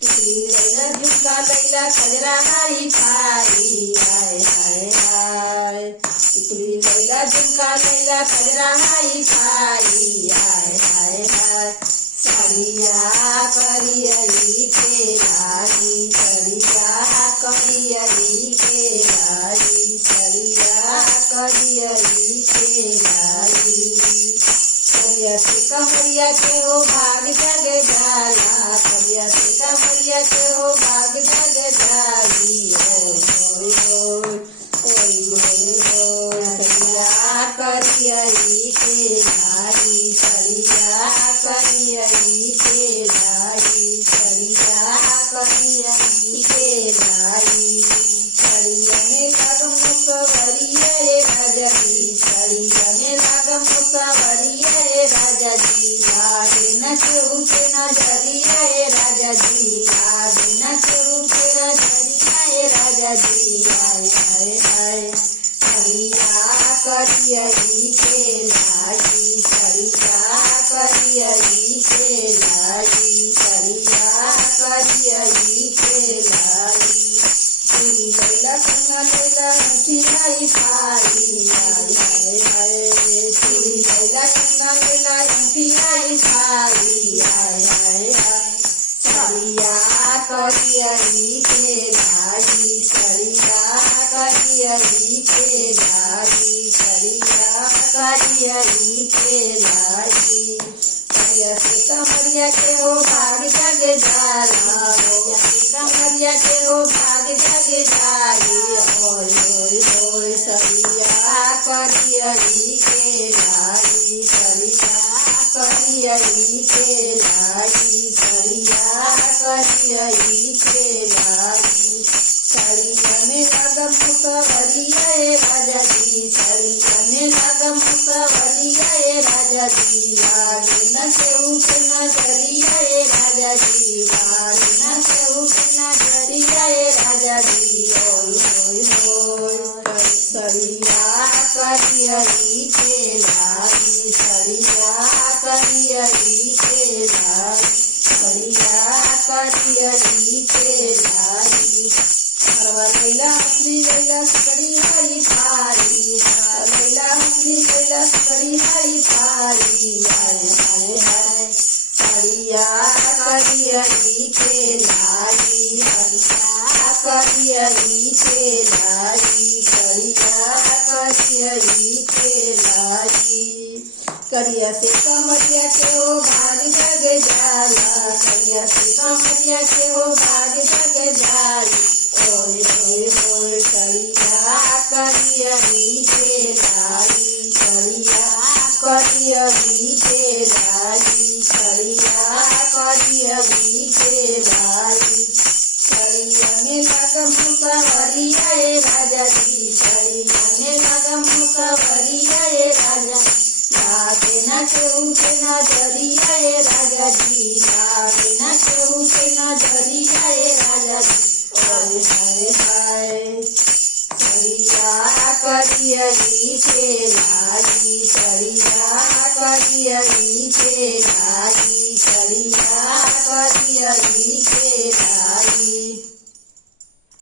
टिकली लैला झुमका लैला गजरा हाई फाई हाय हाय हाय टिकली लैला झुमका लैला गजरा हाई फाई हाय हाय हाय सरिया करियली के लाई सरिया करियली के लाई सरिया करियली के लाई करिया से कमरिया के हो भाग जग जाला करिया से कमरिया के हो भाग जग जाली ओय ओय ओय ओय सरिया करियली के लाई सरिया करियली के लाई सरिया करियली के लाई सरिया में लागम मुसवरिया राजा जी सरिया में लागम मुसवरिया राजा जी लागे न केहू के नजरिया राजा जी लागे न केहू के नजरिया राजा जी हाय हाय हाय सरिया करियली के लाई सरिया करियली के लाई सरिया करियली के लाई चूड़ी लैला कंगन लैला अंगूठी लाई फाई हाय हाय हाय चूड़ी लैला कंगन लैला अंगूठी लाई फाई हाय हाय हाय सरिया करियली के लाई सरिया करियली के लाई सरिया करियली के लाई करिया से कमरिया के हो भाग जग जाला करिया से कमरिया के हो भाग जग जाली ओय ओय ओय सरिया करियली के लाई सरिया करियली के लाई सरिया करियली के लाई सरिया में लागम मुसवरिया राजा जी सरिया में लागम मुसवरिया राजा जी लागे न केहू के नजरिया राजा जी लागे न केहू के नजरिया राजा जी ओय ओय ओय सरिया करियली के लाई सरिया करियली के लाई सरिया करियली के लाई हरवा लैला हसनी लैला सकड़ी हाई फारी लैला हसनी लैला सकड़ी हाई फारी हाय हाय हाय सरिया करियली के लाई सरिया करियली के लाई सरिया करियली के लाई करिया से कमरिया के हो भाग जग जाला करिया से कमरिया के हो भाग जग जाली ओय ओय ओय सरिया करियली के लाई सरिया करियली के लाई सरिया करियली के लाई सरिया में लागम मुसवरिया राजा जी सरिया में लागम मुसवरिया राजा लागे न केहू के नजरिया राजा जी लागे न केहू के नजरिया राजा जी ओय हाय हाय सरिया करियली के लाई सरिया करियली के लाई सरिया करियली के लाई